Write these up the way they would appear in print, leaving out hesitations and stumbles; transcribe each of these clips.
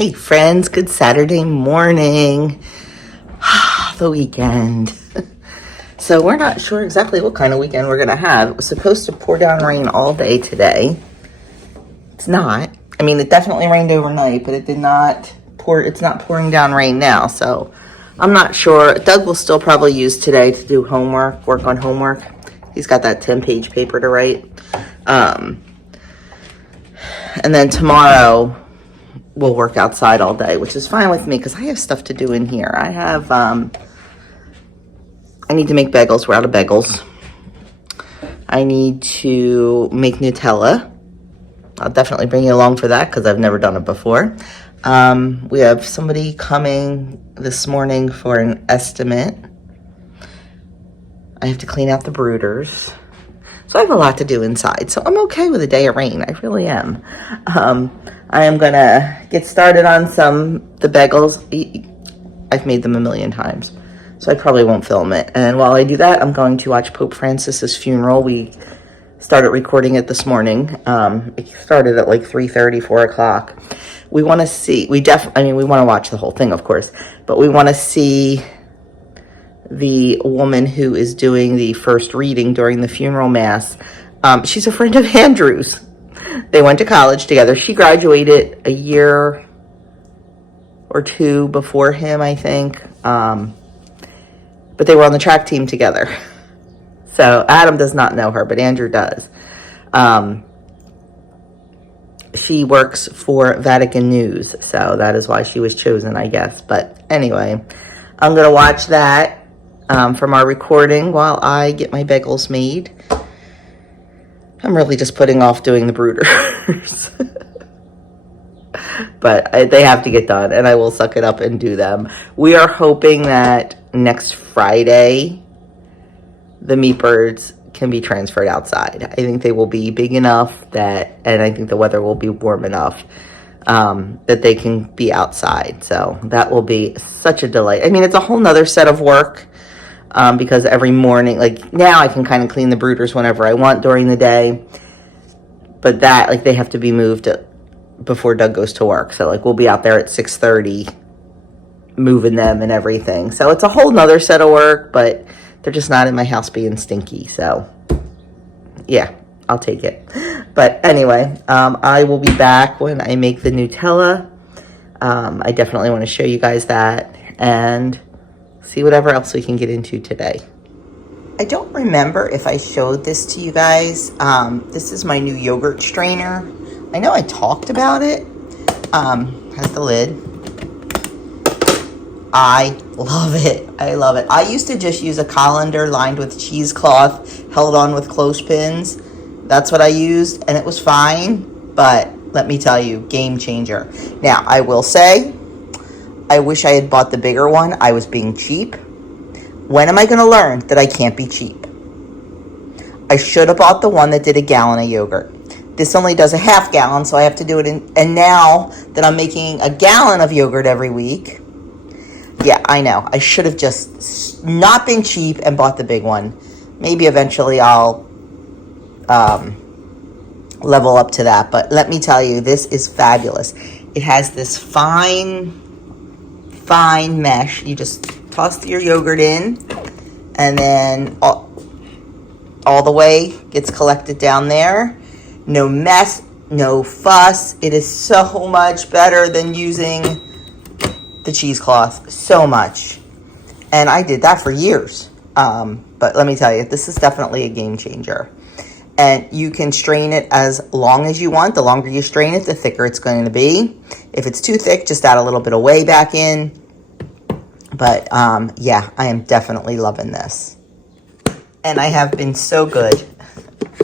Hey friends, good Saturday morning. The weekend. So we're not sure exactly what kind of weekend we're gonna have. It was supposed to pour down rain all day today. It's not. I mean, it definitely rained overnight, but it did not pour. It's not pouring down rain now, so I'm not sure. Doug will still probably use today to do homework, work on homework. He's got that 10-page paper to write. And then tomorrow we'll work outside all day, which is fine with me because I have stuff to do in here. I have, I need to make bagels. We're out of bagels. I need to make Nutella. I'll definitely bring you along for that because I've never done it before. We have somebody coming this morning for an estimate. I have to clean out the brooders. So I have a lot to do inside. So I'm okay with a day of rain. I really am. I am going to get started on the bagels. I've made them a million times, so I probably won't film it. And while I do that, I'm going to watch Pope Francis's funeral. We started recording it this morning. It started at like 3:30, 4 o'clock. We want to see, we want to watch the whole thing, of course, but we want to see the woman who is doing the first reading during the funeral mass. She's a friend of Andrew's. They went to college together. She graduated a year or two before him, I think. But they were on the track team together. So Adam does not know her, but Andrew does. She works for Vatican News, so that is why she was chosen, I guess. But anyway, I'm going to watch that from our recording while I get my bagels made. I'm really just putting off doing the brooders. But they have to get done, and I will suck it up and do them. We are hoping that next Friday, the meat birds can be transferred outside. I think they will be big enough and I think the weather will be warm enough that they can be outside. So that will be such a delight. I mean, it's a whole nother set of work. Because every morning, like now I can kind of clean the brooders whenever I want during the day, but they have to be moved before Doug goes to work. So like we'll be out there at 6:30 moving them and everything. So it's a whole nother set of work, but they're just not in my house being stinky. So yeah, I'll take it. But anyway, I will be back when I make the Nutella. I definitely want to show you guys that and see whatever else we can get into today. I don't remember if I showed this to you guys. This is my new yogurt strainer. I know I talked about it. Has the lid. I love it. I love it. I used to just use a colander lined with cheesecloth, held on with clothespins. That's what I used, and it was fine. But let me tell you, game changer. Now, I will say, I wish I had bought the bigger one. I was being cheap. When am I going to learn that I can't be cheap? I should have bought the one that did a gallon of yogurt. This only does a half gallon, so I have to do it and now that I'm making a gallon of yogurt every week, yeah, I know. I should have just not been cheap and bought the big one. Maybe eventually I'll level up to that. But let me tell you, this is fabulous. It has this fine mesh. You just toss your yogurt in, and then all the way gets collected down there. No mess, no fuss. It is so much better than using the cheesecloth. So much. And I did that for years. But let me tell you, this is definitely a game changer. And you can strain it as long as you want. The longer you strain it, the thicker it's going to be. If it's too thick, just add a little bit of whey back in. But yeah, I am definitely loving this. And I have been so good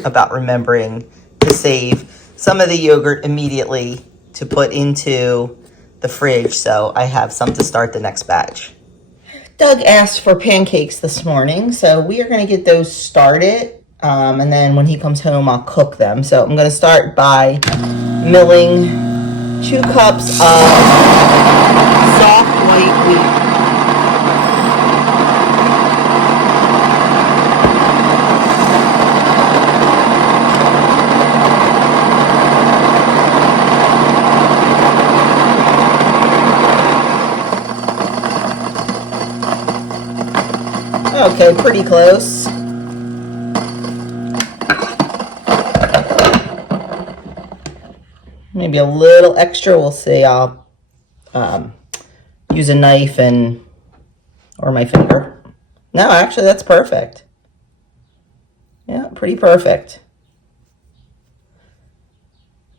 about remembering to save some of the yogurt immediately to put into the fridge, so I have some to start the next batch. Doug asked for pancakes this morning, so we are going to get those started. And then when he comes home, I'll cook them. So I'm going to start by milling 2 cups of soft white wheat. Okay, pretty close. Maybe a little extra. We'll see. I'll use a knife or my finger. No, actually, that's perfect. Yeah, pretty perfect.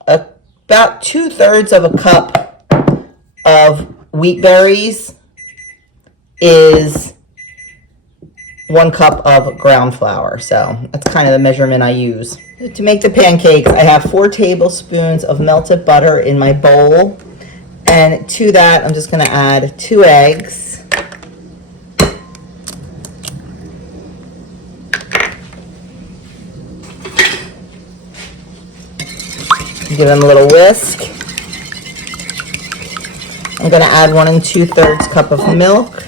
About 2/3 of a cup of wheat berries is 1 cup of ground flour. So that's kind of the measurement I use. To make the pancakes, I have 4 tablespoons of melted butter in my bowl. And to that, I'm just going to add 2 eggs. Give them a little whisk. I'm going to add 1 2/3 cup of milk.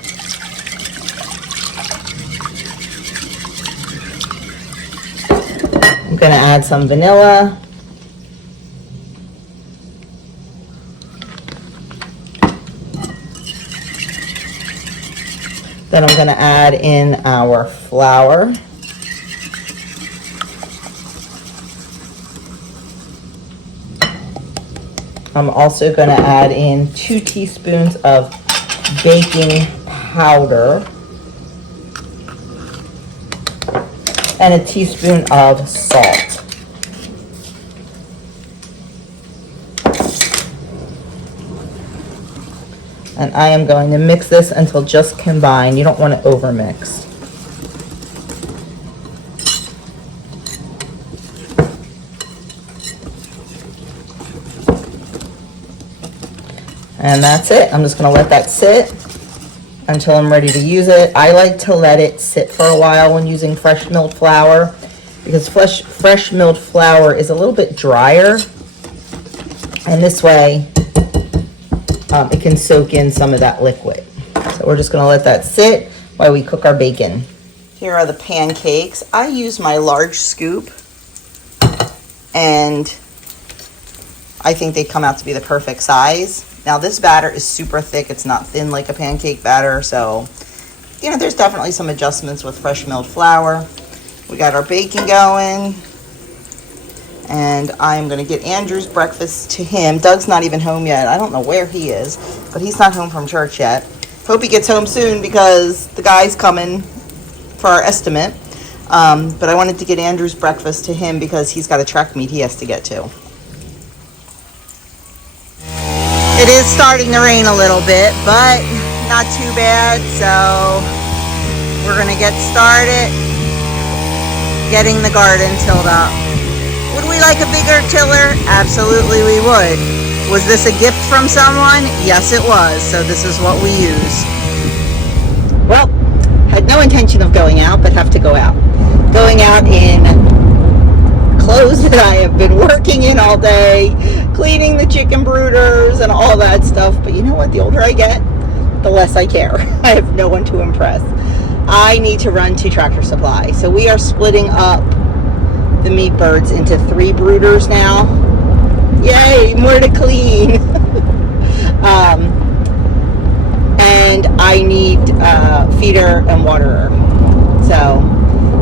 I'm going to add some vanilla. Then I'm going to add in our flour. I'm also going to add in 2 teaspoons of baking powder and a teaspoon of salt. And I am going to mix this until just combined. You don't want to overmix. And that's it. I'm just going to let that sit until I'm ready to use it. I like to let it sit for a while when using fresh milled flour because fresh milled flour is a little bit drier. And this way, it can soak in some of that liquid. So we're just going to let that sit while we cook our bacon. Here are the pancakes. I use my large scoop, and I think they come out to be the perfect size. Now this batter is super thick. It's not thin like a pancake batter. So, you know, there's definitely some adjustments with fresh milled flour. We got our bacon going. And I'm going to get Andrew's breakfast to him. Doug's not even home yet. I don't know where he is, but he's not home from church yet. Hope he gets home soon because the guy's coming for our estimate. But I wanted to get Andrew's breakfast to him because he's got a track meet he has to get to. It is starting to rain a little bit, but not too bad. So we're going to get started getting the garden tilled up. Would we like a bigger tiller? Absolutely we would. Was this a gift from someone? Yes, it was. So this is what we use. Well, had no intention of going out, but have to go out. Going out in clothes that I have been working in all day, cleaning the chicken brooders and all that stuff. But you know what? The older I get, the less I care. I have no one to impress. I need to run to Tractor Supply. So we are splitting up the meat birds into 3 brooders now. Yay, more to clean. And I need feeder and waterer. So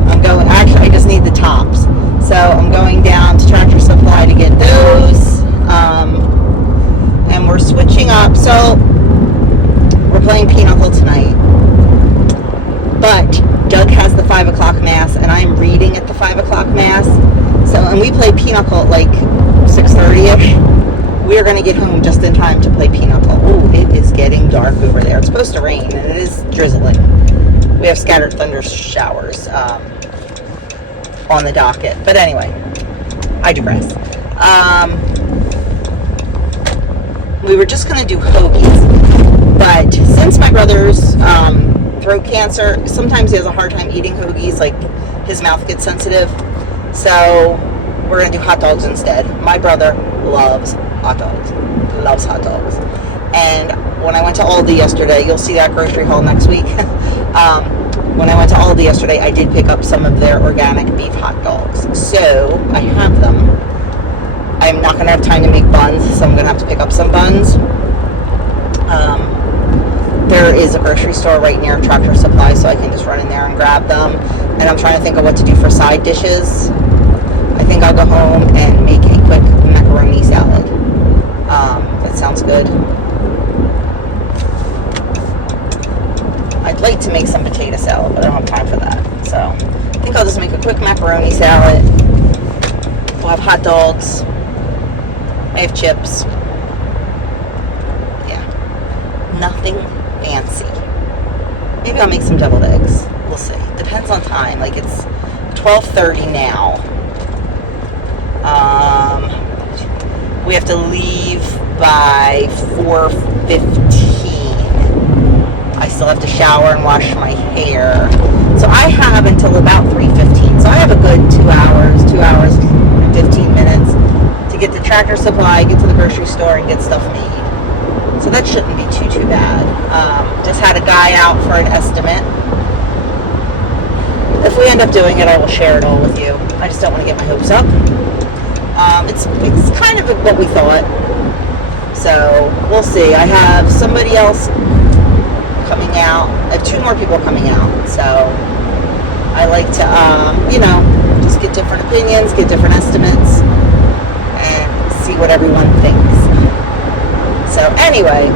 I'm going, actually I just need the tops. So I'm going down to Tractor Supply to get those. And we're switching up. So we're playing Pinochle tonight. But Doug has the 5 o'clock mass, and I'm reading at the 5 o'clock mass. So, and we play Pinochle at like 6:30ish. We are going to get home just in time to play Pinochle. Oh, it is getting dark over there. It's supposed to rain, and it is drizzling. We have scattered thunder showers on the docket. But anyway, I digress. We were just going to do hoagies, but since my brother's throat cancer, sometimes he has a hard time eating hoagies, like his mouth gets sensitive. So we're gonna do hot dogs instead. My brother loves hot dogs. And when I went to Aldi yesterday, you'll see that grocery haul next week. When I went to Aldi yesterday, I did pick up some of their organic beef hot dogs. So I have them. I'm not gonna have time to make buns, so I'm gonna have to pick up some buns. There is a grocery store right near Tractor Supply, so I can just run in there and grab them. And I'm trying to think of what to do for side dishes. I think I'll go home and make a quick macaroni salad. That sounds good. I'd like to make some potato salad, but I don't have time for that. So I think I'll just make a quick macaroni salad. We'll have hot dogs. I have chips. Yeah. Nothing fancy. Maybe I'll make some deviled eggs. We'll see. Depends on time. Like, it's 12:30 now. We have to leave by 4:15. I still have to shower and wash my hair. So I have until about 3:15. So I have a good 2 hours and 15 minutes to get to Tractor Supply, get to the grocery store, and get stuff made. So that shouldn't be too bad. Just had a guy out for an estimate. If we end up doing it, I will share it all with you. I just don't want to get my hopes up. It's kind of what we thought. So we'll see. I have somebody else coming out. I have 2 more people coming out. So I like to, just get different opinions, get different estimates, and see what everyone thinks. So anyway,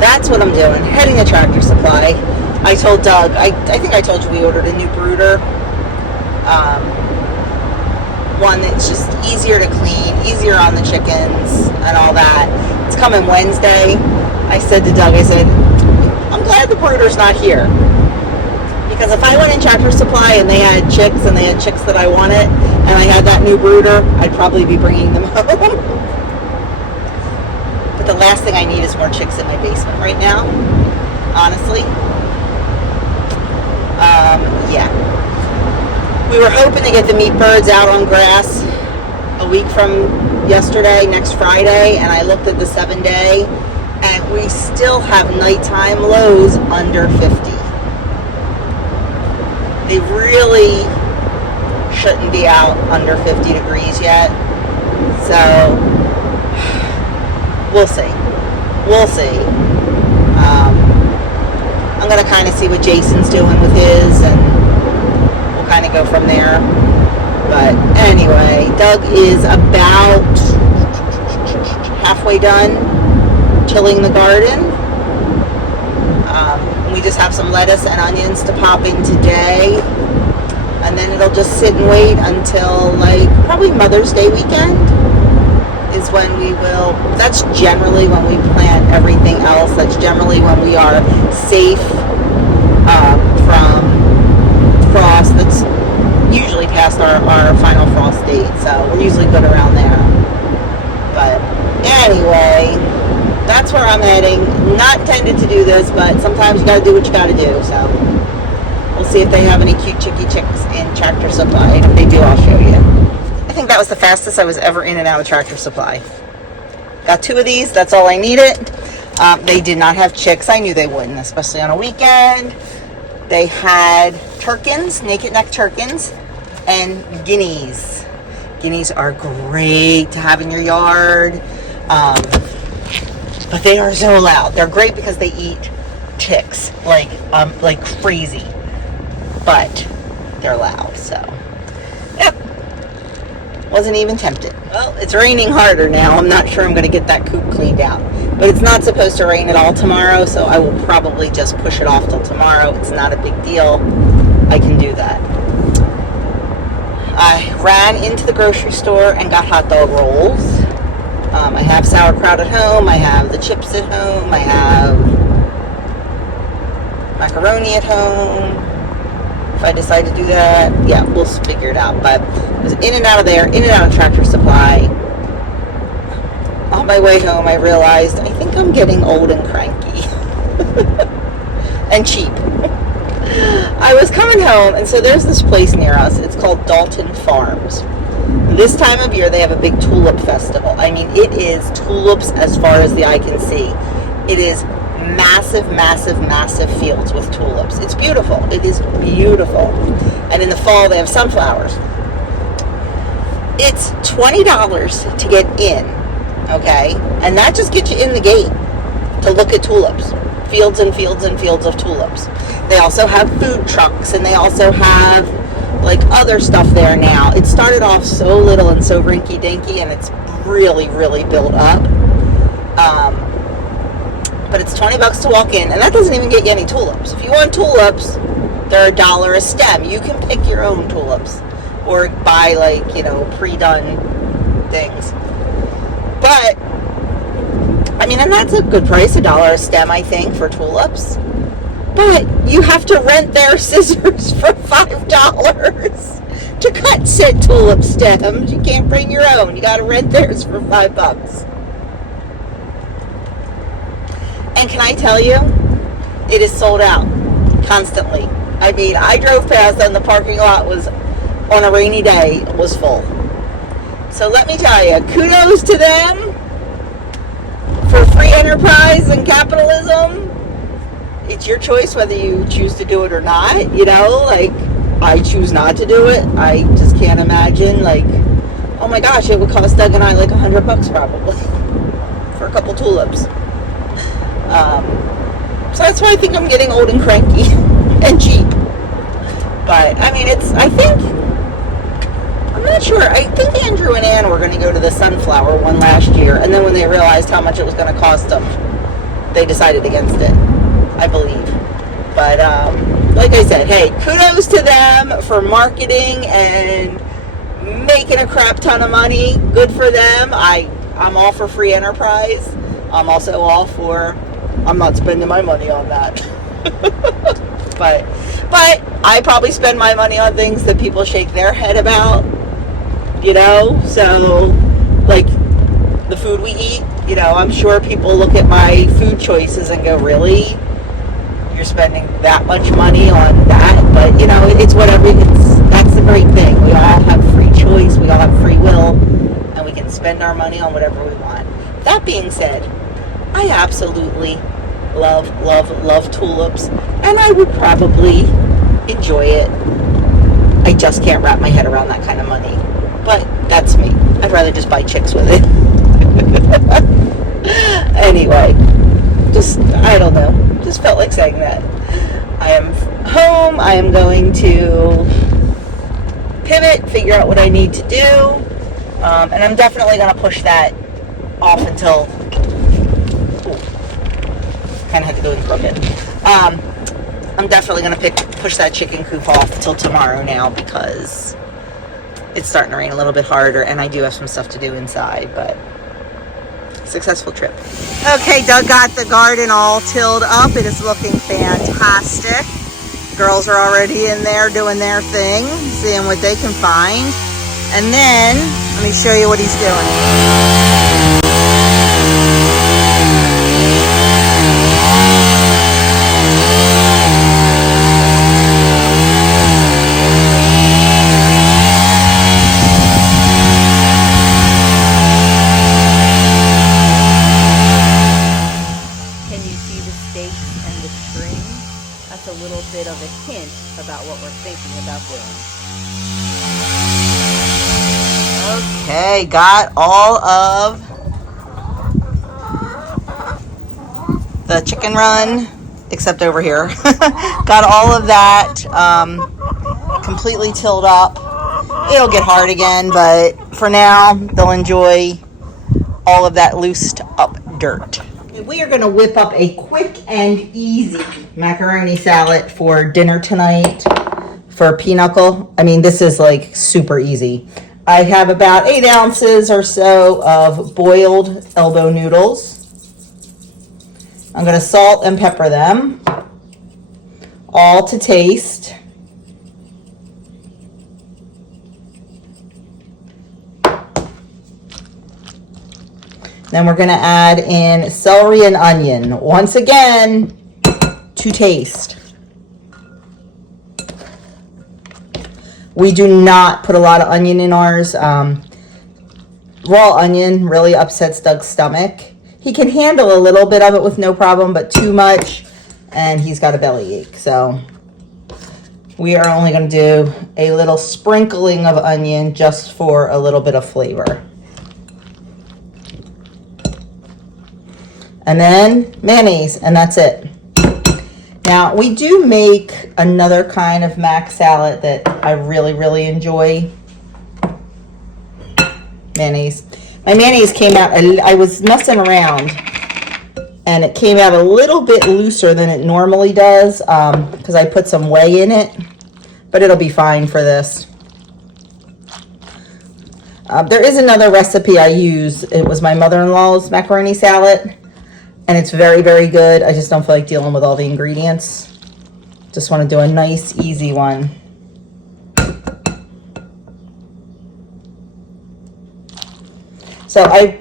that's what I'm doing. Heading to Tractor Supply. I told Doug, I think I told you we ordered a new brooder. One that's just easier to clean, easier on the chickens and all that. It's coming Wednesday. I said to Doug, I'm glad the brooder's not here. Because if I went in Tractor Supply and they had chicks and they had chicks that I wanted and I had that new brooder, I'd probably be bringing them home. But the last thing I need is more chicks in my basement right now, honestly. Yeah. We were hoping to get the meat birds out on grass a week from yesterday, next Friday, and I looked at the 7-day, and we still have nighttime lows under 50. They really shouldn't be out under 50 degrees yet, so we'll see. We'll see. I'm going to kind of see what Jason's doing with his, and we'll kind of go from there. But anyway, Doug is about halfway done tilling the garden. We just have some lettuce and onions to pop in today, and then it'll just sit and wait until like probably Mother's Day weekend is when we will. That's generally when we plant everything else. That's generally when we are safe from frost. That's usually past our final frost date, so we're usually good around there. But anyway, that's where I'm heading. Not intended to do this, but sometimes you gotta do what you gotta do, so we'll see if they have any cute chicks in Tractor Supply. If they do, I'll show you. I think that was the fastest I was ever in and out of Tractor Supply. Got 2 of these, that's all I needed. They did not have chicks. I knew they wouldn't, especially on a weekend. They had Turkins, naked neck Turkins, and guineas. Guineas are great to have in your yard, but they are so loud. They're great because they eat chicks like crazy, but they're loud. So, yep, wasn't even tempted. Well, it's raining harder now. I'm not sure I'm going to get that coop cleaned out, but it's not supposed to rain at all tomorrow, so I will probably just push it off till tomorrow. It's not a big deal. I can do that. I ran into the grocery store and got hot dog rolls. I have sauerkraut at home. I have the chips at home. I have macaroni at home. If I decide to do that, yeah, we'll figure it out. But I was in and out of there, in and out of Tractor Supply. On my way home, I realized I think I'm getting old and cranky. And cheap. I was coming home, and so there's this place near us. It's called Dalton Farms. This time of year, they have a big tulip festival. I mean, it is tulips as far as the eye can see. It is massive, massive, massive fields with tulips. It's beautiful. It is beautiful. And in the fall, they have sunflowers. It's $20 to get in, okay? And that just gets you in the gate. to look at tulips. Fields and fields and fields of tulips. They also have food trucks, and they also have like other stuff there now. It started off so little and so rinky-dinky, and it's really, really built up. But it's $20 to walk in, and that doesn't even get you any tulips. If you want tulips, they're $1 a stem. You can pick your own tulips or buy, like, you know, pre-done things. But I mean, and that's a good price, $1 a stem, I think, for tulips. But you have to rent their scissors for $5 to cut said tulip stems. You can't bring your own. You got to rent theirs for $5. And can I tell you, it is sold out constantly. I mean, I drove past and the parking lot was, on a rainy day, was full. So let me tell you, kudos to them for free enterprise and capitalism. It's your choice whether you choose to do it or not. You know, like, I choose not to do it. I just can't imagine, like, oh my gosh, it would cost Doug and I like $100 probably for a couple tulips. So that's why I think I'm getting old and cranky and cheap. But I mean, I'm not sure. I think Andrew and Ann were going to go to the sunflower one last year, and then when they realized how much it was going to cost them, they decided against it, I believe. But like I said, hey, kudos to them for marketing and making a crap ton of money. Good for them. I'm all for free enterprise. I'm also all for, I'm not spending my money on that. But I probably spend my money on things that people shake their head about, you know. So, like the food we eat, you know, I'm sure people look at my food choices and go, really? You're spending that much money on that? But, you know, it's whatever. That's the great thing. We all have free choice. We all have free will. And we can spend our money on whatever we want. That being said, I absolutely love tulips, and I would probably enjoy it. I just can't wrap my head around that kind of money, but that's me. I'd rather just buy chicks with it. Anyway, I don't know, just felt like saying that. I am home. I am going to pivot, figure out what I need to do, and I'm definitely going to push that off until, kind of had to go in crooked. I'm definitely going to push that chicken coop off until tomorrow now, because it's starting to rain a little bit harder, and I do have some stuff to do inside. But successful trip. Okay, Doug got the garden all tilled up. It is looking fantastic. Girls are already in there doing their thing, seeing what they can find. And then, let me show you what he's doing. Okay, got all of the chicken run, except over here. Got all of that completely tilled up. It'll get hard again, but for now, they'll enjoy all of that loosed up dirt. We are going to whip up a quick and easy macaroni salad for dinner tonight for pinochle. I mean, this is like super easy. I have about 8 ounces or so of boiled elbow noodles. I'm going to salt and pepper them, all to taste. Then we're going to add in celery and onion, once again, to taste. We do not put a lot of onion in ours. Raw onion really upsets Doug's stomach. He can handle a little bit of it with no problem, but too much, and he's got a bellyache. So we are only going to do a little sprinkling of onion just for a little bit of flavor. and then mayonnaise, and that's it. Now, we do make another kind of mac salad that I really, really enjoy. Mayonnaise. My mayonnaise came out, I was messing around, and it came out a little bit looser than it normally does because I put some whey in it, but it'll be fine for this. There is another recipe I use. It was my mother-in-law's macaroni salad, and it's very, very good. I just don't feel like dealing with all the ingredients. Just want to do a nice, easy one. So I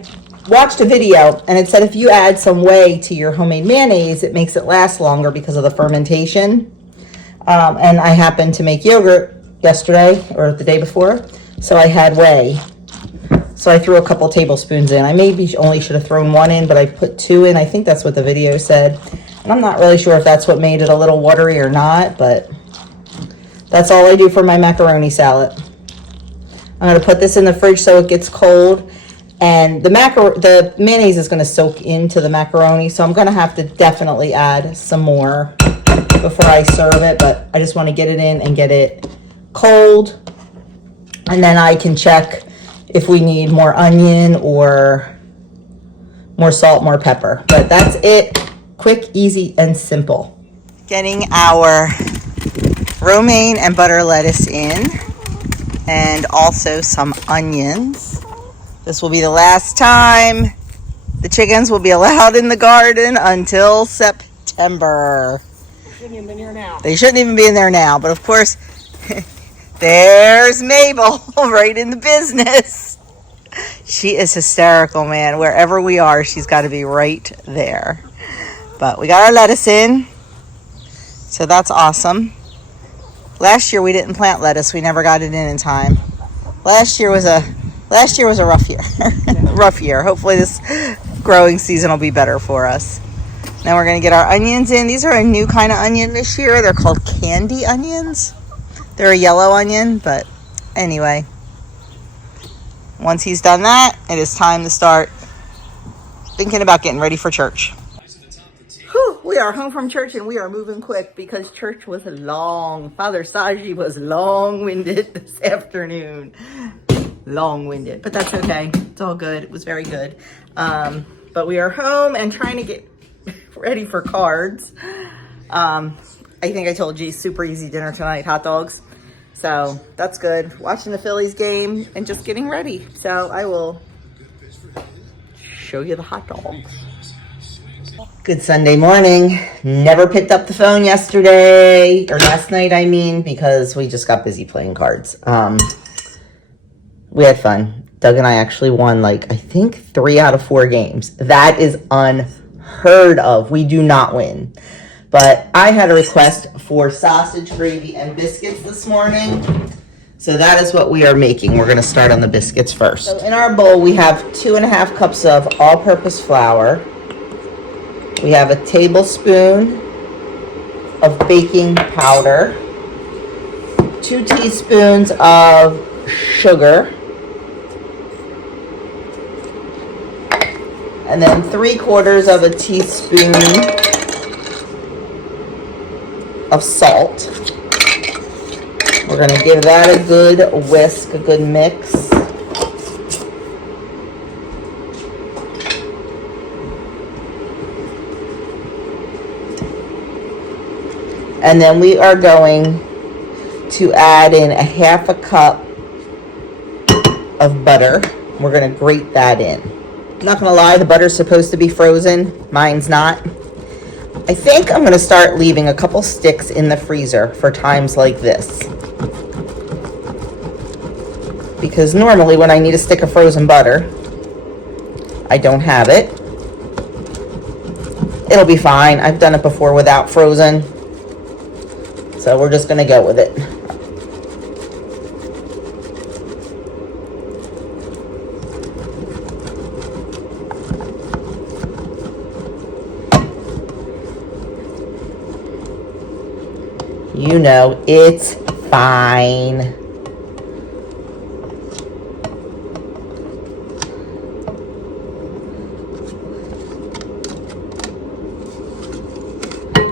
watched a video, and it said if you add some whey to your homemade mayonnaise, it makes it last longer because of the fermentation. And I happened to make yogurt yesterday or the day before, so I had whey. So I threw a couple tablespoons in. I maybe only should have thrown one in, but I put 2 in. I think that's what the video said. And I'm not really sure if that's what made it a little watery or not, but that's all I do for my macaroni salad. I'm going to put this in the fridge so it gets cold. And the mayonnaise is going to soak into the macaroni, so I'm going to have to definitely add some more before I serve it, but I just want to get it in and get it cold. And then I can check if we need more onion or more salt, more pepper. But that's it. Quick, easy, and simple. Getting our romaine and butter lettuce in, and also some onions. This will be the last time the chickens will be allowed in the garden until September. They shouldn't even be in there now. They shouldn't even be in there now, but of course, there's Mabel right in the business. She is hysterical, man. Wherever we are, she's got to be right there. But we got our lettuce in, so that's awesome. Last year we didn't plant lettuce. We never got it in time. Last year was a rough year. Rough year. Hopefully this growing season will be better for us. Now we're going to get our onions in. These are a new kind of onion this year. They're called candy onions. They're a yellow onion, but anyway. Once he's done that, it is time to start thinking about getting ready for church. Whew, we are home from church and we are moving quick because church was long. Father Saji was long-winded this afternoon. Long-winded, but that's okay. It's all good. It was very good. But we are home and trying to get ready for cards. I think I told you, super easy dinner tonight, hot dogs. So that's good. Watching the Phillies game and just getting ready. So I will show you the hot dogs. Good Sunday morning. Never picked up the phone yesterday, or last night I mean, because we just got busy playing cards. We had fun. Doug and I actually won, I think 3 out of 4 games. That is unheard of. We do not win. But I had a request for sausage, gravy, and biscuits this morning. So that is what we are making. We're going to start on the biscuits first. So in our bowl, we have 2.5 cups of all-purpose flour. We have a tablespoon of baking powder. 2 teaspoons of sugar. And then 3/4 of a teaspoon of salt. We're going to give that a good whisk, a good mix. And then we are going to add in 1/2 cup of butter. We're going to grate that in. Not going to lie, the butter's supposed to be frozen. Mine's not. I think I'm going to start leaving a couple sticks in the freezer for times like this. Because normally when I need a stick of frozen butter, I don't have it. It'll be fine. I've done it before without frozen. So we're just going to go with it. You know, it's fine.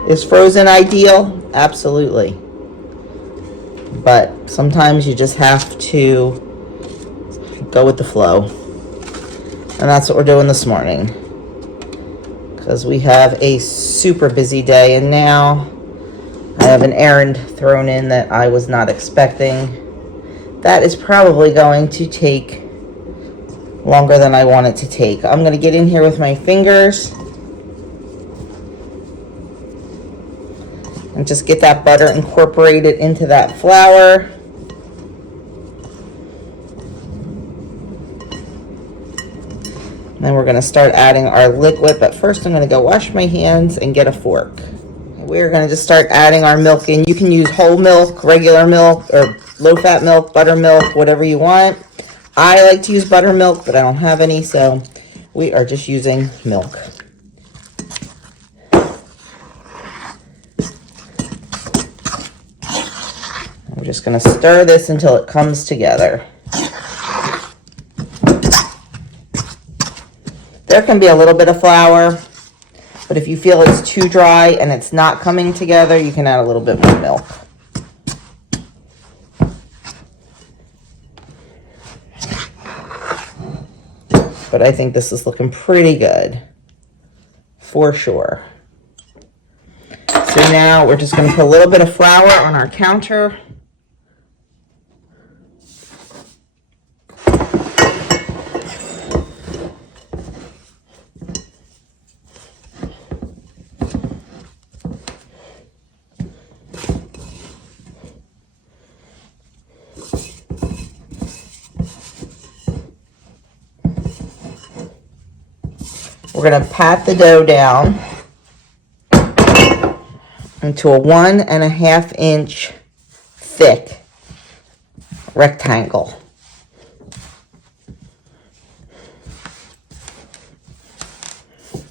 Is frozen ideal? Absolutely. But sometimes you just have to go with the flow. And that's what we're doing this morning. Because we have a super busy day, and now I have an errand thrown in that I was not expecting. That is probably going to take longer than I want it to take. I'm going to get in here with my fingers and just get that butter incorporated into that flour. Then we're going to start adding our liquid, but first I'm going to go wash my hands and get a fork. We're going to just start adding our milk in. You can use whole milk, regular milk, or low-fat milk, buttermilk, whatever you want. I like to use buttermilk, but I don't have any, so we are just using milk. We're just going to stir this until it comes together. There can be a little bit of flour, but if you feel it's too dry and it's not coming together, you can add a little bit more milk. But I think this is looking pretty good, for sure. So now we're just going to put a little bit of flour on our counter. We're going to pat the dough down into a 1.5 inch thick rectangle.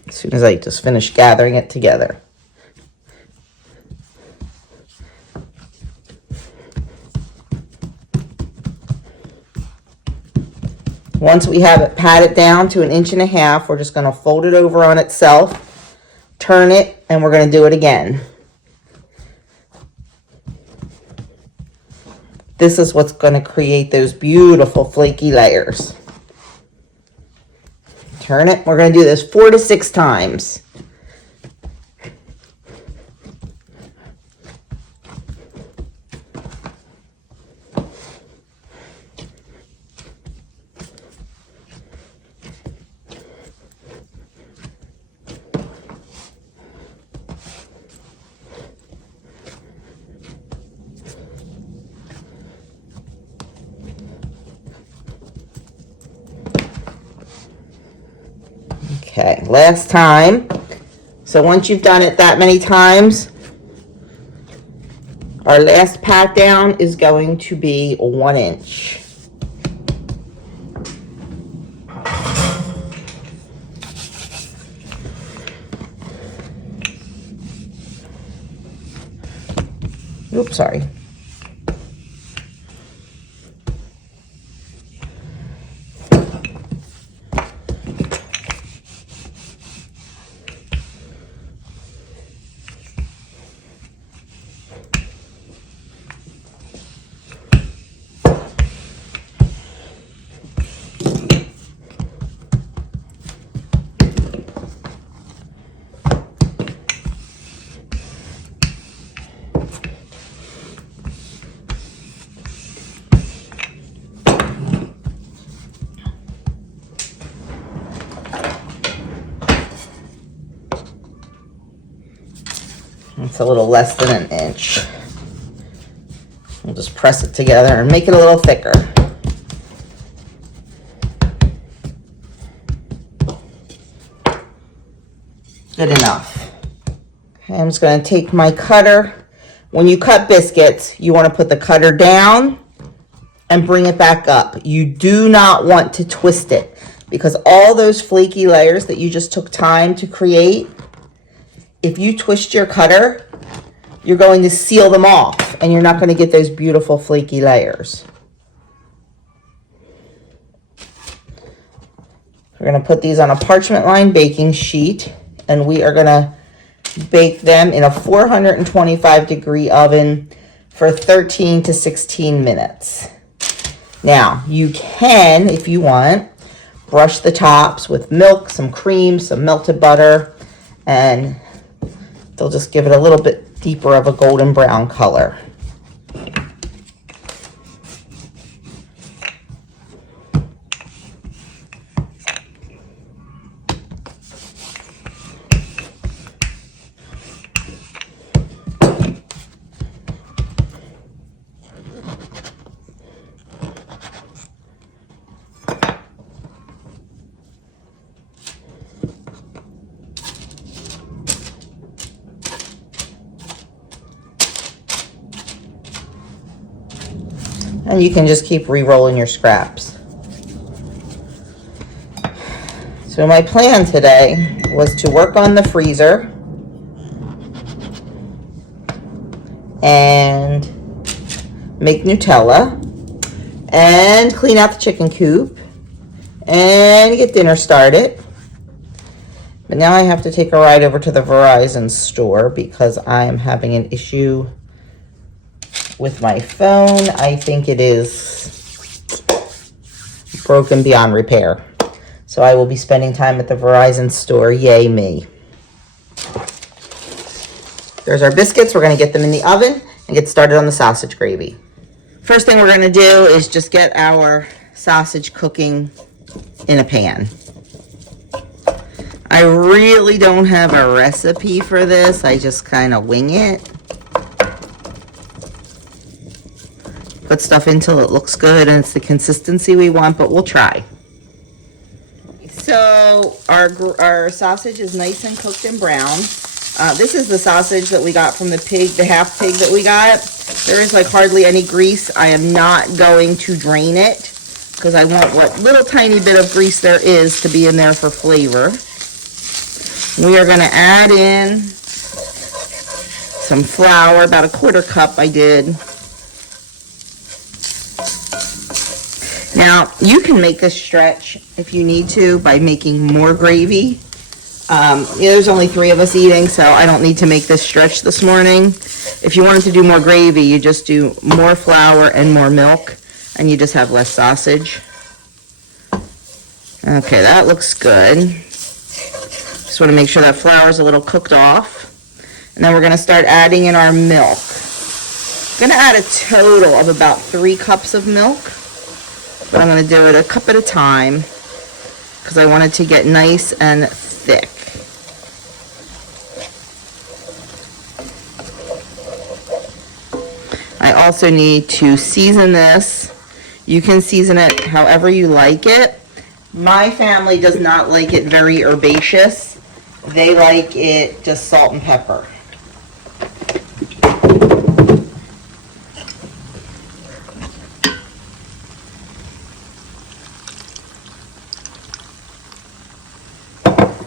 As soon as I just finish gathering it together. Once we have it patted down to 1.5 inches, we're just going to fold it over on itself, turn it, and we're going to do it again. This is what's going to create those beautiful flaky layers. Turn it. We're going to do this 4 to 6 times. Okay, last time. So once you've done it that many times, our last pat down is going to be 1 inch. Oops, sorry. It's a little less than 1 inch. We'll just press it together and make it a little thicker. Good enough. Okay, I'm just going to take my cutter. When you cut biscuits, you want to put the cutter down and bring it back up. You do not want to twist it, because all those flaky layers that you just took time to create, if you twist your cutter, you're going to seal them off and you're not going to get those beautiful flaky layers. We're going to put these on a parchment lined baking sheet, and we are going to bake them in a 425-degree oven for 13 to 16 minutes. Now, you can, if you want, brush the tops with milk, some cream, some melted butter, and they'll just give it a little bit deeper of a golden brown color. And you can just keep re-rolling your scraps. So my plan today was to work on the freezer and make Nutella and clean out the chicken coop and get dinner started. But now I have to take a ride over to the Verizon store because I am having an issue with my phone. I think it is broken beyond repair. So I will be spending time at the Verizon store. Yay me. There's our biscuits. We're going to get them in the oven and get started on the sausage gravy. First thing we're going to do is just get our sausage cooking in a pan. I really don't have a recipe for this. I just kind of wing it. Put stuff until it looks good and it's the consistency we want, but we'll try. So our sausage is nice and cooked and brown. This is the sausage that we got from the pig, the half pig that we got. There is like hardly any grease. I am not going to drain it because I want what little tiny bit of grease there is to be in there for flavor. We are going to add in some flour, about a 1/4 cup I did. Now, you can make this stretch if you need to by making more gravy. There's only 3 of us eating, so I don't need to make this stretch this morning. If you wanted to do more gravy, you just do more flour and more milk, and you just have less sausage. Okay, that looks good. Just want to make sure that flour is a little cooked off. And then we're going to start adding in our milk. I'm going to add a total of about 3 cups of milk. But I'm going to do it a cup at a time because I want it to get nice and thick. I also need to season this. You can season it however you like it. My family does not like it very herbaceous. They like it just salt and pepper.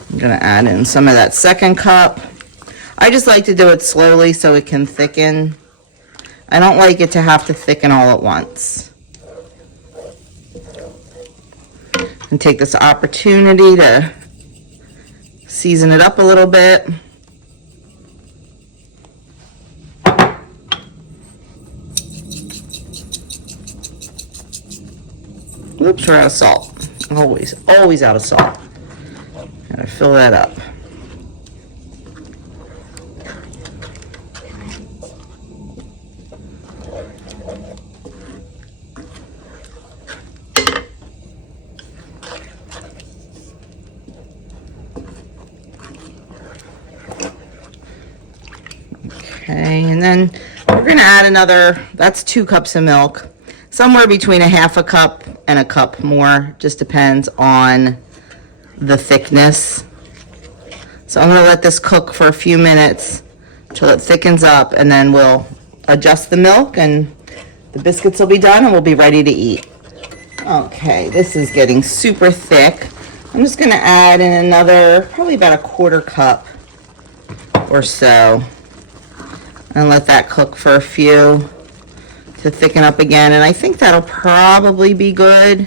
I'm going to add in some of that 2nd cup. I just like to do it slowly so it can thicken. I don't like it to have to thicken all at once. And take this opportunity to season it up a little bit. Oops, we're out of salt. Always out of salt. Gotta fill that up. Okay, and then we're gonna add another, that's 2 cups of milk. Somewhere between a 1/2 cup and a cup more, just depends on the thickness. So I'm going to let this cook for a few minutes till it thickens up, and then we'll adjust the milk and the biscuits will be done and we'll be ready to eat. Okay, this is getting super thick. I'm just going to add in another, probably about a 1/4 cup or so, and let that cook for a few to thicken up again, and I think that'll probably be good.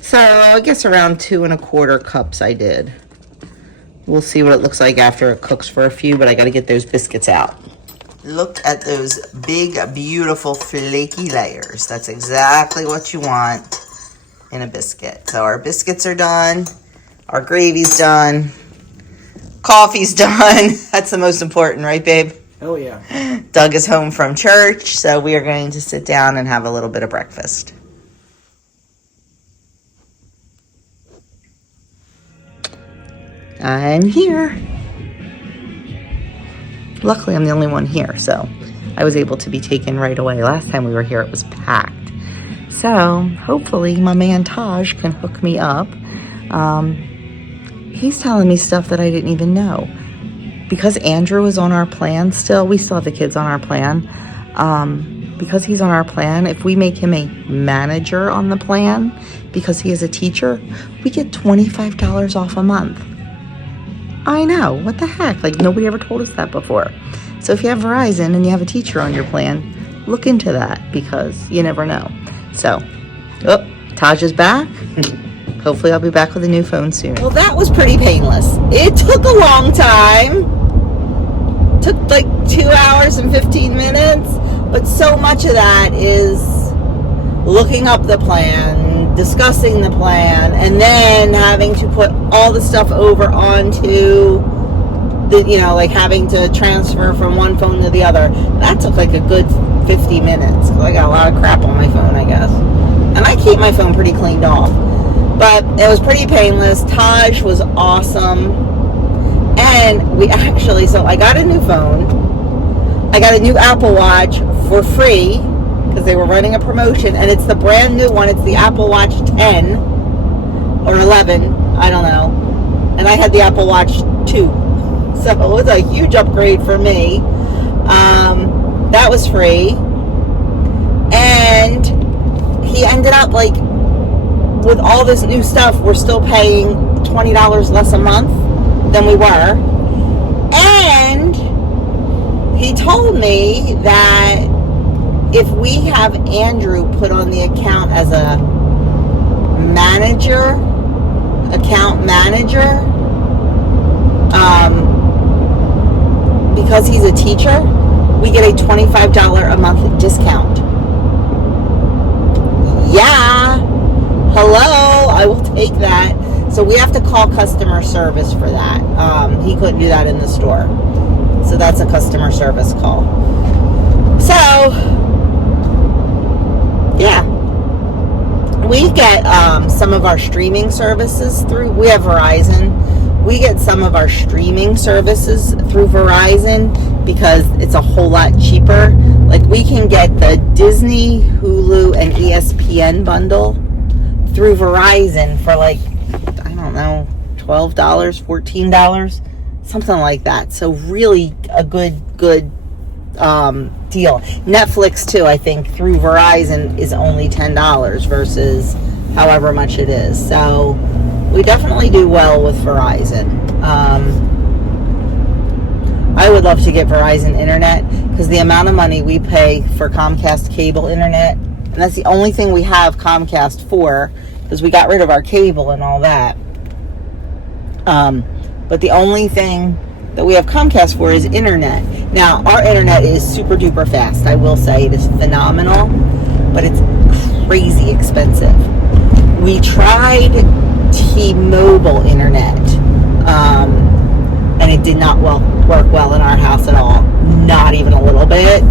So I guess around 2 1/4 cups I did. We'll see what it looks like after it cooks for a few, but I got to get those biscuits out. Look at those big, beautiful, flaky layers. That's exactly what you want in a biscuit. So our biscuits are done. Our gravy's done. Coffee's done. That's the most important, right, babe? Oh, yeah. Doug is home from church, so we are going to sit down and have a little bit of breakfast. I'm here. Luckily, I'm the only one here, so I was able to be taken right away. Last time we were here, it was packed. So hopefully my man Taj can hook me up. He's telling me stuff that I didn't even know. Because Andrew is on our plan still, we still have the kids on our plan. Because he's on our plan, if we make him a manager on the plan, because he is a teacher, we get $25 off a month. I know, what the heck? Like, nobody ever told us that before. So if you have Verizon and you have a teacher on your plan, look into that, because you never know. So, oh, Taj is back. Hopefully I'll be back with a new phone soon. Well, that was pretty painless. It took a long time. Took like 2 hours and 15 minutes. But so much of that is looking up the plan, discussing the plan, and then having to put all the stuff over onto the, you know, like having to transfer from one phone to the other. That took like a good 50 minutes. I got a lot of crap on my phone, I guess. And I keep my phone pretty cleaned off. But it was pretty painless. Taj was awesome. And we actually, so I got a new phone. I got a new Apple Watch for free because they were running a promotion. And it's the brand new one. It's the Apple Watch 10 or 11. I don't know. And I had the Apple Watch 2. So it was a huge upgrade for me. That was free. And he ended up like, with all this new stuff, we're still paying $20 less a month than we were. And he told me that if we have Andrew put on the account as a manager, account manager, because he's a teacher, we get a $25 a month discount. Yeah. Hello, I will take that. So we have to call customer service for that. He couldn't do that in the store. So that's a customer service call. So, yeah. We get some of our streaming services through, we have Verizon. We get some of our streaming services through Verizon because it's a whole lot cheaper. Like we can get the Disney, Hulu, and ESPN bundle through Verizon for like, I don't know, $12, $14, something like that. So really a good deal. Netflix too, I think through Verizon is only $10 versus however much it is. So we definitely do well with Verizon. I would love to get Verizon internet because the amount of money we pay for Comcast cable internet, and that's the only thing we have Comcast for, because we got rid of our cable and all that. But the only thing that we have Comcast for is internet. Now, our internet is super duper fast. I will say it is phenomenal, but it's crazy expensive. We tried T-Mobile internet, and it did not work well in our house at all. Not even a little bit.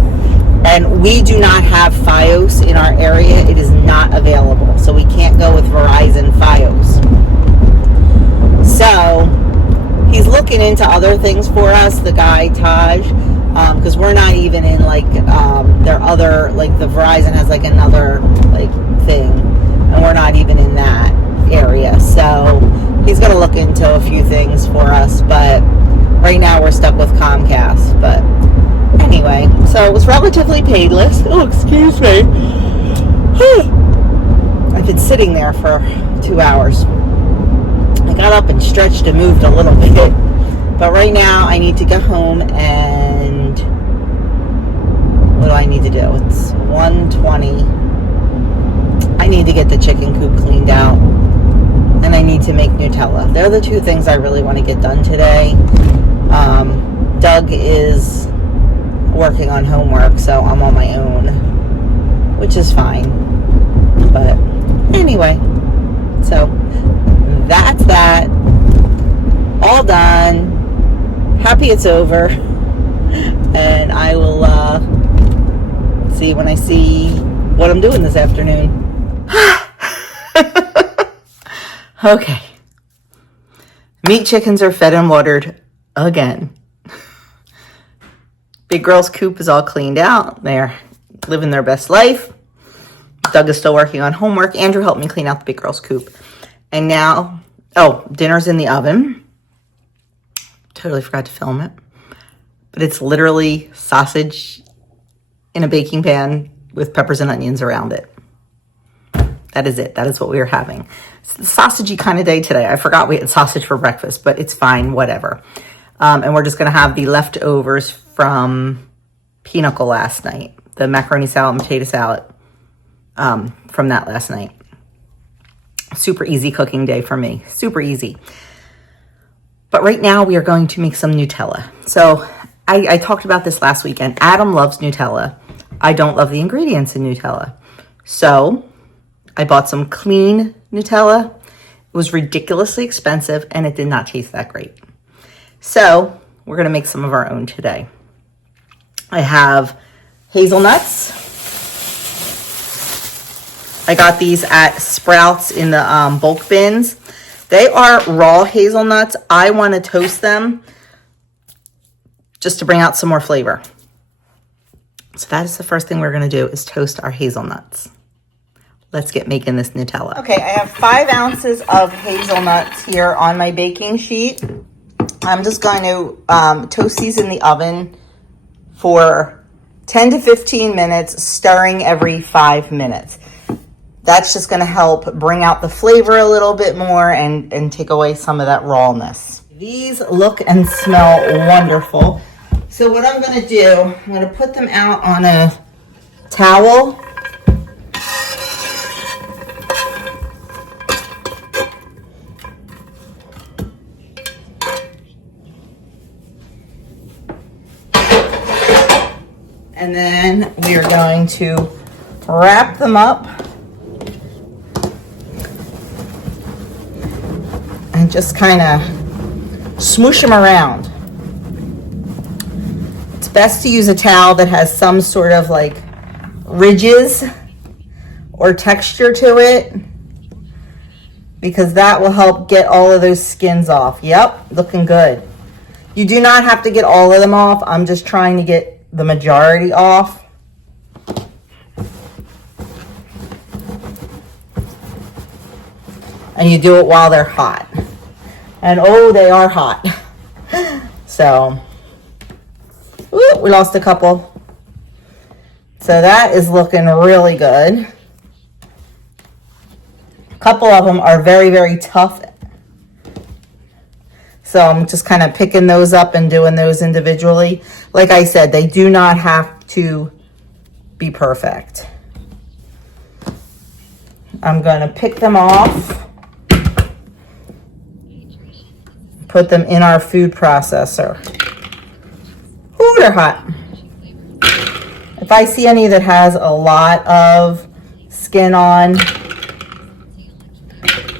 And we do not have Fios in our area. It is not available. So we can't go with Verizon Fios. So he's looking into other things for us, the guy Taj, because we're not even in like their other, like the Verizon has like another like thing, and we're not even in that area. So he's going to look into a few things for us, but right now we're stuck with Comcast. But anyway, so it was relatively painless. Oh, excuse me. I've been sitting there for 2 hours. I got up and stretched and moved a little bit. But right now I need to go home and what do I need to do? It's 1:20. I need to get the chicken coop cleaned out. And I need to make Nutella. They're the two things I really want to get done today. Doug is working on homework, so I'm on my own, which is fine. But anyway, so that's that. All done. Happy it's over. And I will see when I see what I'm doing this afternoon. Okay. Meat chickens are fed and watered again. Big girl's coop is all cleaned out. They're living their best life. Doug is still working on homework. Andrew helped me clean out the big girl's coop. And now, dinner's in the oven. Totally forgot to film it. But it's literally sausage in a baking pan with peppers and onions around it. That is it. That is what we are having. It's the sausagey kind of day today. I forgot we had sausage for breakfast, but it's fine, whatever. And we're just going to have the leftovers from Pinnacle last night. The macaroni salad and potato salad from that last night. Super easy cooking day for me. Super easy. But right now we are going to make some Nutella. So I talked about this last weekend. Adam loves Nutella. I don't love the ingredients in Nutella. So I bought some clean Nutella. It was ridiculously expensive and it did not taste that great. So we're going to make some of our own today. I have hazelnuts. I got these at Sprouts in the bulk bins. They are raw hazelnuts. I want to toast them just to bring out some more flavor. So that is the first thing we're going to do is toast our hazelnuts. Let's get making this Nutella. Okay, I have 5 ounces of hazelnuts here on my baking sheet. I'm just going to toast these in the oven for 10 to 15 minutes, stirring every 5 minutes. That's just going to help bring out the flavor a little bit more and take away some of that rawness. These look and smell wonderful. So what I'm going to do, I'm going to put them out on a towel. And then we are going to wrap them up and just kind of smoosh them around. It's best to use a towel that has some sort of like ridges or texture to it, because that will help get all of those skins off. Yep, looking good. You do not have to get all of them off. I'm just trying to get the majority off. And you do it while they're hot. And oh, they are hot. So, we lost a couple. So that is looking really good. A couple of them are very, very tough. So I'm just kind of picking those up and doing those individually. Like I said, they do not have to be perfect. I'm going to pick them off. Put them in our food processor. Ooh, they're hot. If I see any that has a lot of skin on,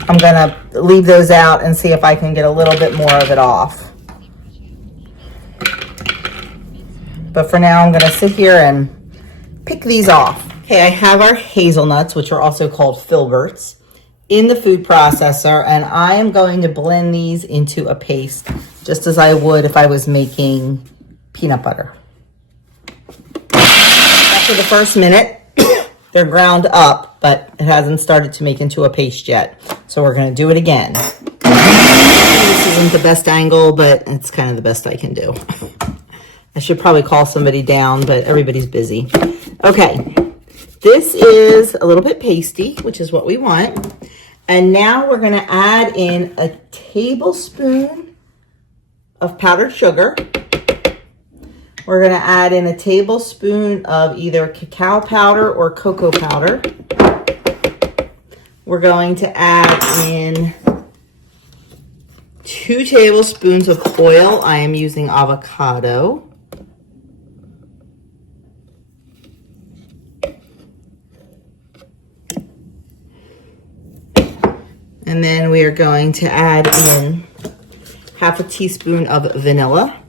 I'm gonna leave those out and see if I can get a little bit more of it off. But for now, I'm gonna sit here and pick these off. Okay, I have our hazelnuts, which are also called filberts, in the food processor, and I am going to blend these into a paste, just as I would if I was making peanut butter. After the first minute, they're ground up, but it hasn't started to make into a paste yet. So we're going to do it again. This isn't the best angle, but it's kind of the best I can do. I should probably call somebody down, but everybody's busy. Okay, this is a little bit pasty, which is what we want. And now we're going to add in a tablespoon of powdered sugar. We're going to add in a tablespoon of either cacao powder or cocoa powder. We're going to add in 2 tablespoons of oil. I am using avocado. And then we are going to add in half a teaspoon of vanilla.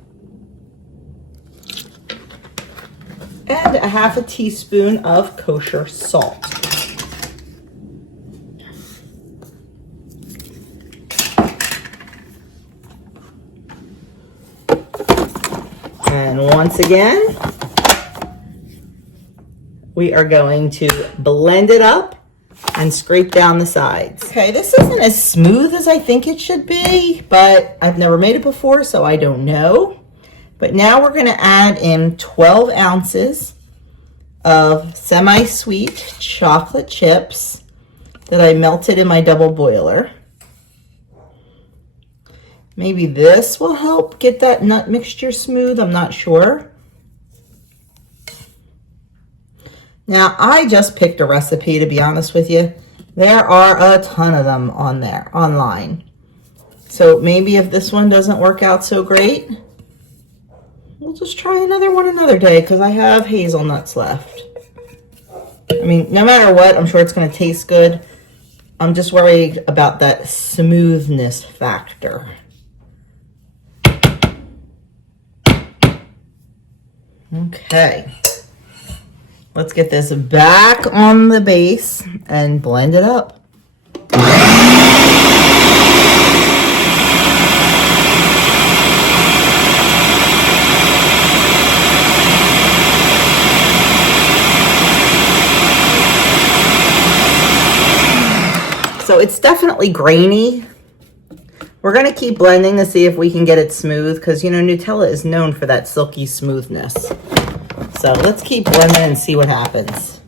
And a half a teaspoon of kosher salt. And once again, we are going to blend it up and scrape down the sides. Okay, this isn't as smooth as I think it should be, but I've never made it before, so I don't know. But now we're gonna add in 12 ounces of semi-sweet chocolate chips that I melted in my double boiler. Maybe this will help get that nut mixture smooth, I'm not sure. Now, I just picked a recipe, to be honest with you. There are a ton of them on there, online. So maybe if this one doesn't work out so great, we'll just try another one another day, because I have hazelnuts left. I mean, no matter what, I'm sure it's going to taste good. I'm just worried about that smoothness factor. Okay. Let's get this back on the base and blend it up. So it's definitely grainy. We're going to keep blending to see if we can get it smooth, because, you know, Nutella is known for that silky smoothness. So let's keep blending and see what happens.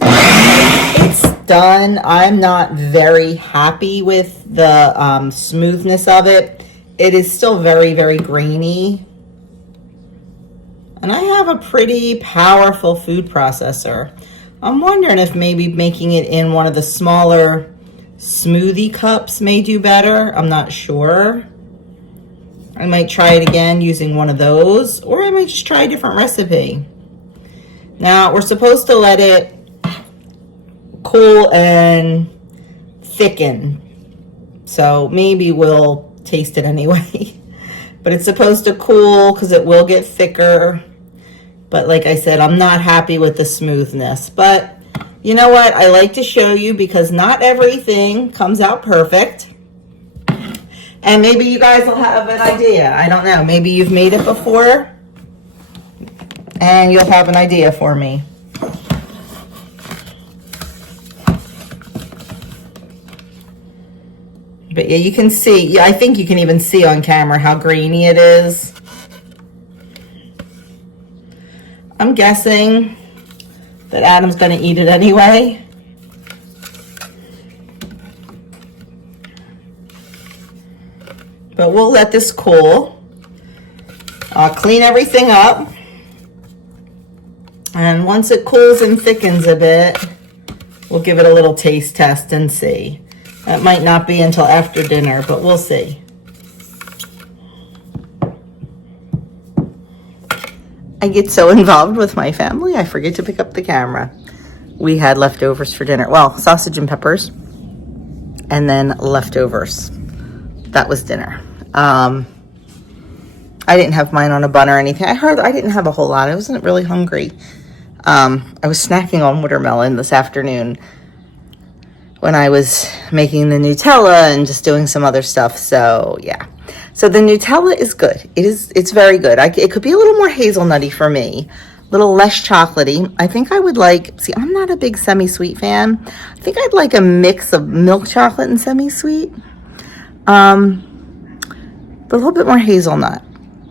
It's done. I'm not very happy with the smoothness of it. It is still very, very grainy. And I have a pretty powerful food processor. I'm wondering if maybe making it in one of the smaller smoothie cups may do better. I'm not sure. I might try it again using one of those, or I might just try a different recipe. Now, we're supposed to let it cool and thicken. So maybe we'll taste it anyway. But it's supposed to cool because it will get thicker. But like I said, I'm not happy with the smoothness. But you know what? I like to show you because not everything comes out perfect. And maybe you guys will have an idea. I don't know. Maybe you've made it before and you'll have an idea for me. But yeah, you can see. Yeah, I think you can even see on camera how grainy it is. I'm guessing that Adam's going to eat it anyway. But we'll let this cool. I'll clean everything up. And once it cools and thickens a bit, we'll give it a little taste test and see. That might not be until after dinner, but we'll see. I get so involved with my family, I forget to pick up the camera. We had leftovers for dinner. Well, sausage and peppers, and then leftovers. That was dinner. I didn't have mine on a bun or anything. I didn't have a whole lot. I wasn't really hungry. I was snacking on watermelon this afternoon when I was making the Nutella and just doing some other stuff. So yeah. So the Nutella is good. It's very good. It could be a little more hazelnutty for me, a little less chocolatey. I think I would like, see, I'm not a big semi-sweet fan. I think I'd like a mix of milk chocolate and semi-sweet. But a little bit more hazelnut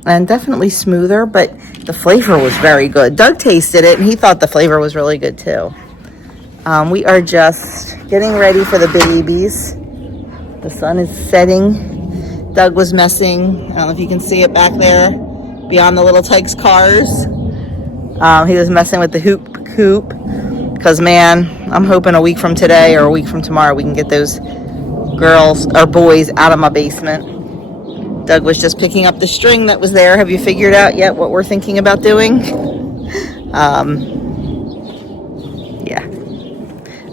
and definitely smoother, but the flavor was very good. Doug tasted it and he thought the flavor was really good too. We are just getting ready for the babies. The sun is setting. Doug was messing. I don't know if you can see it back there beyond the little Tykes cars. He was messing with the hoop coop because, man, I'm hoping a week from today or a week from tomorrow we can get those girls or boys out of my basement. Doug was just picking up the string that was there. Have you figured out yet what we're thinking about doing? Yeah,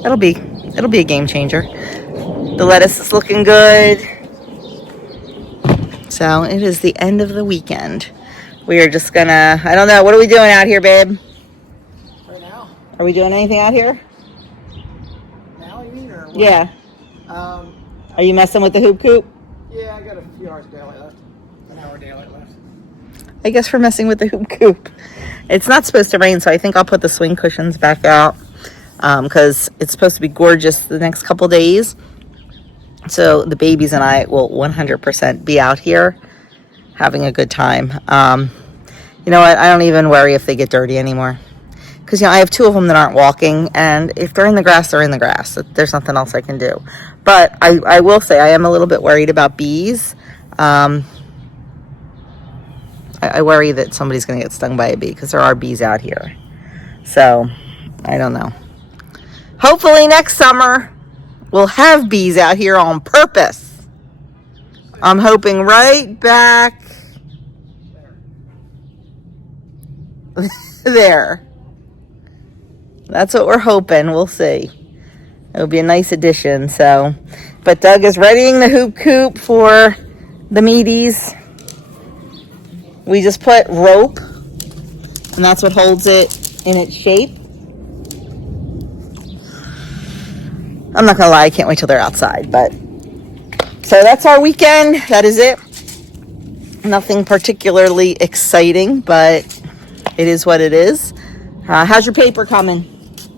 it'll be a game changer. The lettuce is looking good. So it is the end of the weekend. We are just gonna, I don't know, what are we doing out here, babe? Right now? Are we doing anything out here? Now you mean, or what? Yeah. Are you messing with the hoop coop? Yeah, I got a few hours daylight left. An hour daylight left. I guess we're messing with the hoop coop. It's not supposed to rain, so I think I'll put the swing cushions back out because it's supposed to be gorgeous the next couple days. So the babies and I will 100% be out here having a good time. You know what? I don't even worry if they get dirty anymore. Because, you know, I have two of them that aren't walking. And if they're in the grass, they're in the grass. There's nothing else I can do. But I will say I am a little bit worried about bees. I worry that somebody's going to get stung by a bee because there are bees out here. So, I don't know. Hopefully next summer we'll have bees out here on purpose. I'm hoping right back there. That's what we're hoping. We'll see. It'll be a nice addition. So, but Doug is readying the hoop coop for the meaties. We just put rope, and that's what holds it in its shape. I'm not gonna lie, I can't wait till they're outside, but so that's our weekend. That is it. Nothing particularly exciting, but it is what it is. How's your paper coming?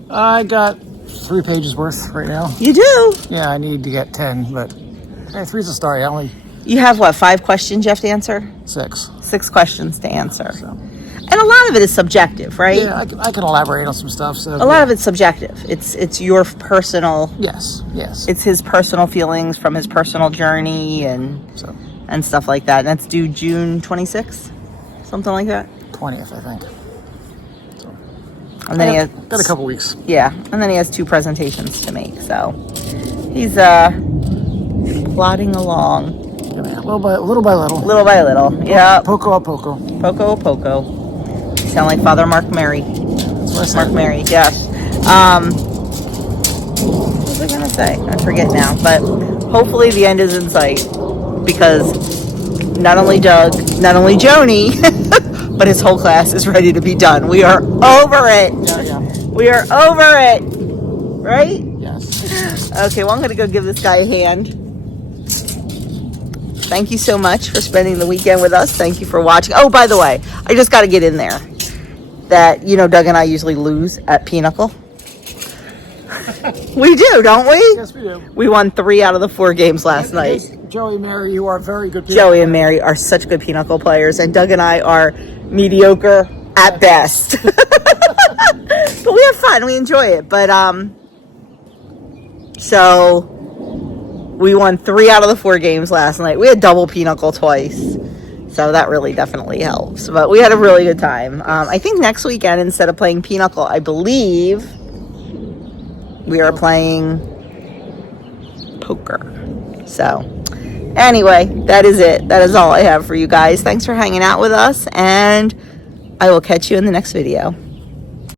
I got 3 pages worth right now. You do? Yeah, I need to get 10, but hey, 3's a start. I only You have what, 5 questions you have to answer? 6. 6 questions to answer. So. And a lot of it is subjective, right? Yeah, I can elaborate on some stuff. So A lot of it's subjective. It's your personal. Yes. It's his personal feelings from his personal journey and stuff like that. And that's due June 26th, something like that. 20th, I think. So. And then he has got a couple weeks. Yeah, and then he has 2 presentations to make. So he's plodding along. Yeah, man. Little by little. Little by little. Yeah. Poco a poco. Poco a poco. You sound like Father Mark Mary. That's what I said. Mark Mary, yes. What was I gonna say? I forget now. But hopefully the end is in sight because not only Doug, not only Joni, but his whole class is ready to be done. We are over it. Yeah. We are over it. Right? Yes. Okay, well, I'm gonna go give this guy a hand. Thank you so much for spending the weekend with us. Thank you for watching. Oh, by the way, I just got to get in there that, you know, Doug and I usually lose at Pinochle. We do, don't we? Yes, we do. We won 3 out of the 4 games last night. Joey and Mary, you are very good people. Joey and Mary are such good Pinochle players, and Doug and I are mediocre at best. But we have fun. We enjoy it. But, so we won 3 out of the 4 games last night. We had double Pinochle twice. So that really definitely helps. But we had a really good time. I think next weekend, instead of playing Pinochle, I believe we are playing poker. So anyway, that is it. That is all I have for you guys. Thanks for hanging out with us, and I will catch you in the next video.